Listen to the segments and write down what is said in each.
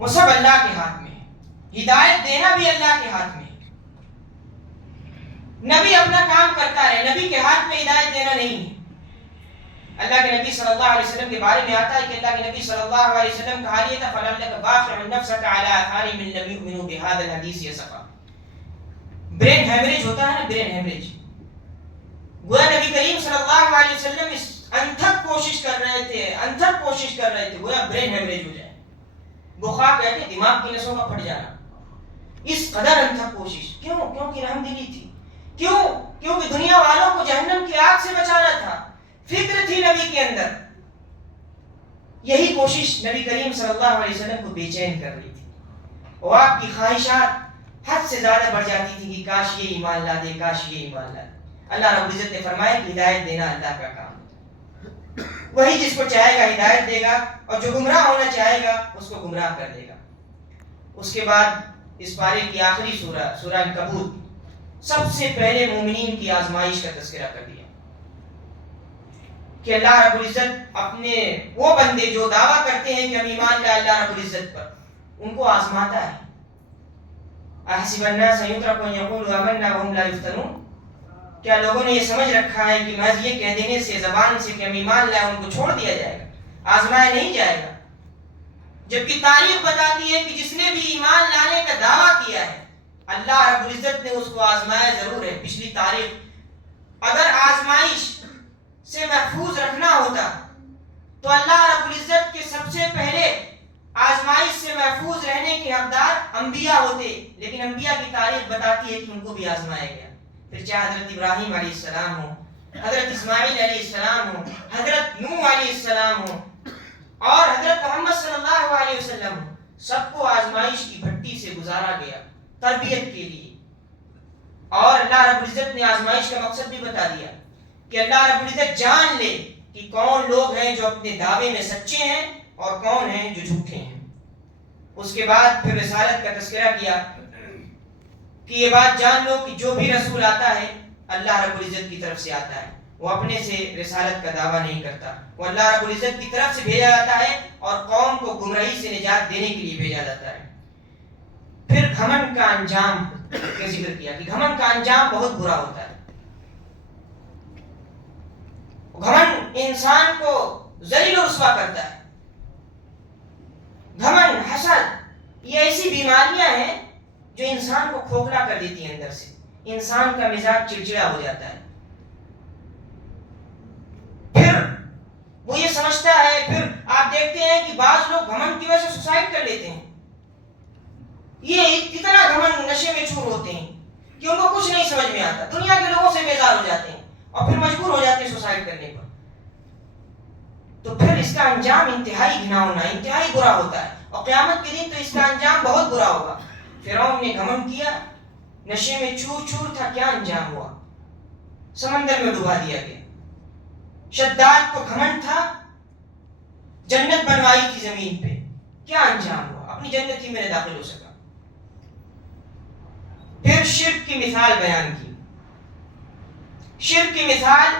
وہ سب اللہ کے ہاتھ میں ہے، ہدایت دینا بھی اللہ کے ہاتھ میں ہے۔ نبی اپنا کام کرتا ہے، نبی کے ہاتھ میں ہدایت دینا نہیں ہے۔ اللہ کے نبی صلی اللہ علیہ وسلم کے بارے میں آتا ہے کہ اللہ کے نبی صلی اللہ علیہ وسلم کا حال یہ تھا فَلَعَلَّكَ بَاخِعٌ نَفْسَكَ عَلَىٰ آثَارِهِمْ إِن لَّمْ يُؤْمِنُوا بِهَٰذَا الْحَدِيثِ أَسَفًا۔ برین ہیمریج ہوتا ہے نا، برین ہیمریج، گویا نبی کریم صلی اللہ علیہ وسلم اس انتھک کوشش کر رہے تھے گویا برین ہیمریج ہو جائے، بخار کہتے ہیں دماغ کی نسوں کا پھٹ جانا، اس قدر انتھک کوشش۔ کیونکہ رحم دلی تھی، کیونکہ دنیا والوں کو جہنم کی آگ سے بچانا تھا، فکر تھی نبی کے اندر۔ یہی کوشش نبی کریم صلی اللہ علیہ وسلم کو بے چین کر رہی تھی، اور آپ کی خواہشات حد سے زیادہ بڑھ جاتی تھی کہ کاش یہ ایمان لا دے، کاش یہ ایمان لا دے۔ اللہ رب العزت نے فرمایا کہ ہدایت دینا اللہ کا کام ہے، وہی جس کو چاہے گا ہدایت دے گا، اور جو گمراہ ہونا چاہے گا اس کو گمراہ کر دے گا۔ اس کے بعد اس پارے کی آخری سورہ عنکبوت سب سے پہلے مومنین کی آزمائش کا تذکرہ کر دیا کہ اللہ رب العزت اپنے وہ بندے جو دعویٰ کرتے ہیں کہ ہم ایمان لائے اللہ رب العزت پر، ان کو آزماتا ہے۔ احسب الناس ان یترکوا ان یقولوا آمنا وهم لا یفتنون، کیا لوگوں نے یہ سمجھ رکھا ہے کہ محض یہ کہہ دینے سے، زبان سے کہ ہم ایمان لائے، ان کو چھوڑ دیا جائے گا، آزمایا نہیں جائے گا؟ جبکہ تاریخ بتاتی ہے کہ جس نے بھی ایمان لانے کا دعویٰ کیا ہے اللہ رب العزت نے اس کو آزمایا ضرور ہے۔ پچھلی تاریخ اگر آزمائش سے محفوظ رکھنا ہوتا تو اللہ رب العزت کے سب سے پہلے آزمائش سے محفوظ رہنے کے حقدار انبیاء ہوتے، لیکن انبیاء کی تاریخ بتاتی ہے کہ ان کو بھی آزمایا گیا۔ پھر چاہے حضرت ابراہیم علیہ السلام ہو، حضرت اسماعیل علیہ السلام ہو، حضرت نوح علیہ السلام ہو، اور حضرت محمد صلی اللہ علیہ وسلم ہو، سب کو آزمائش کی بھٹی سے گزارا گیا تربیت کے لیے۔ اور اللہ رب العزت نے آزمائش کا مقصد بھی بتا دیا کہ اللہ رب العزت جان لے کہ کون لوگ ہیں جو اپنے دعوے میں سچے ہیں اور کون ہیں جو جھوٹے ہیں۔ اس کے بعد پھر رسالت کا تذکرہ کیا کہ یہ بات جان لو کہ جو بھی رسول آتا ہے اللہ رب العزت کی طرف سے آتا ہے، وہ اپنے سے رسالت کا دعویٰ نہیں کرتا، وہ اللہ رب العزت کی طرف سے بھیجا جاتا ہے اور قوم کو گمراہی سے نجات دینے کے لیے بھیجا جاتا ہے۔ پھر گھمنڈ کا انجام کا ذکر کیا کہ گھمنڈ کا انجام بہت برا ہوتا ہے۔ گھمنڈ انسان کو ذلیل و رسوا کرتا ہے۔ گھمنڈ، حسد، یہ ایسی بیماریاں ہیں جو انسان کو کھوکھلا کر دیتی ہیں، اندر سے انسان کا مزاج چڑچڑا ہو جاتا ہے۔ پھر وہ یہ سمجھتا ہے، پھر آپ دیکھتے ہیں کہ بعض لوگ گھمنڈ کی وجہ سے سوسائڈ کر لیتے ہیں۔ یہ اتنا گھمنڈ نشے میں چور ہوتے ہیں کہ ان کو کچھ نہیں سمجھ میں آتا، دنیا کے لوگوں سے بیزار ہو جاتے ہیں اور پھر مجبور ہو جاتے ہیں سوسائڈ کرنے پر۔ تو پھر اس کا انجام انتہائی گھناؤنا، انتہائی برا ہوتا ہے، اور قیامت کے دن تو اس کا انجام بہت برا ہوگا۔ فرعون نے گھمنڈ کیا، نشے میں چور تھا، کیا انجام ہوا؟ سمندر میں ڈبا دیا گیا۔ شداد کو گھمنڈ تھا، جنت بنوائی تھی زمین پہ، کیا انجام ہوا؟ اپنی جنت ہی میں داخل ہو سکا۔ پھر شرک کی مثال بیان کی۔ شرک کی مثال،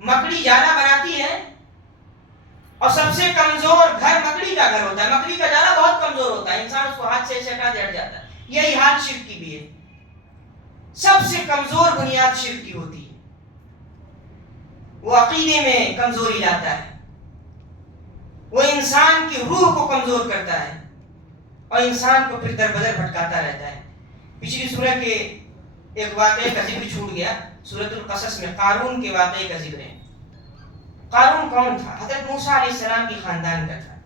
مکڑی جالا بناتی ہے اور سب سے کمزور گھر مکڑی کا گھر ہوتا ہے، مکڑی کا جالا بہت کمزور ہوتا ہے، انسان اس کو ہاتھ سے ایسے ہٹا دے ہٹ جاتا ہے۔ یہی حال شرک کی بھی ہے، سب سے کمزور بنیاد شرک کی ہوتی ہے۔ وہ عقیدے میں کمزوری لاتا ہے، وہ انسان کی روح کو کمزور کرتا ہے اور انسان کو پھر در بدر بھٹکاتا رہتا ہے۔ پچھلی سورہ کے ایک واقعے کا ذکر چھوٹ گیا، سورۃ القصص میں قارون کے واقعے کا ذکر ہے۔ قارون کون تھا؟ حضرت موسیٰ علیہ السلام کی خاندان کا تھا،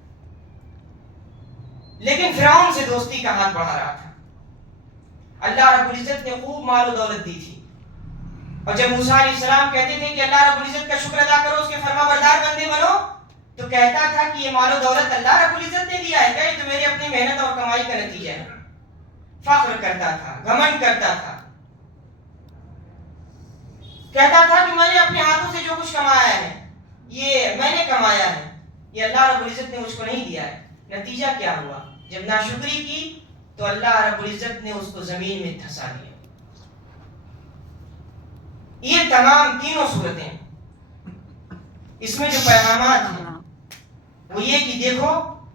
لیکن فرعون سے دوستی کا ہاتھ بڑھا رہا تھا۔ اللہ رب العزت نے خوب مال و دولت دی تھی، اور جب موسیٰ علیہ السلام کہتے تھے کہ اللہ رب العزت کا شکر ادا کرو، اس کے فرما بردار بندے بنو، تو کہتا تھا کہ یہ مال و دولت اللہ رب العزت نے دیا ہے کیا؟ یہ تو میری اپنی محنت اور کمائی کا نتیجہ ہے۔ فخر کرتا تھا، گھمنڈ کرتا تھا، کہتا تھا کہ میں نے اپنے ہاتھوں سے جو کچھ کمایا ہے یہ میں نے کمایا ہے، یہ اللہ رب العزت نے مجھ کو نہیں دیا ہے۔ نتیجہ کیا ہوا؟ جب ناشکری کی تو اللہ رب العزت نے اس کو زمین میں دھسا دیا۔ یہ تمام تینوں صورتیں، اس میں جو پیغامات ہیں وہ یہ کہ دیکھو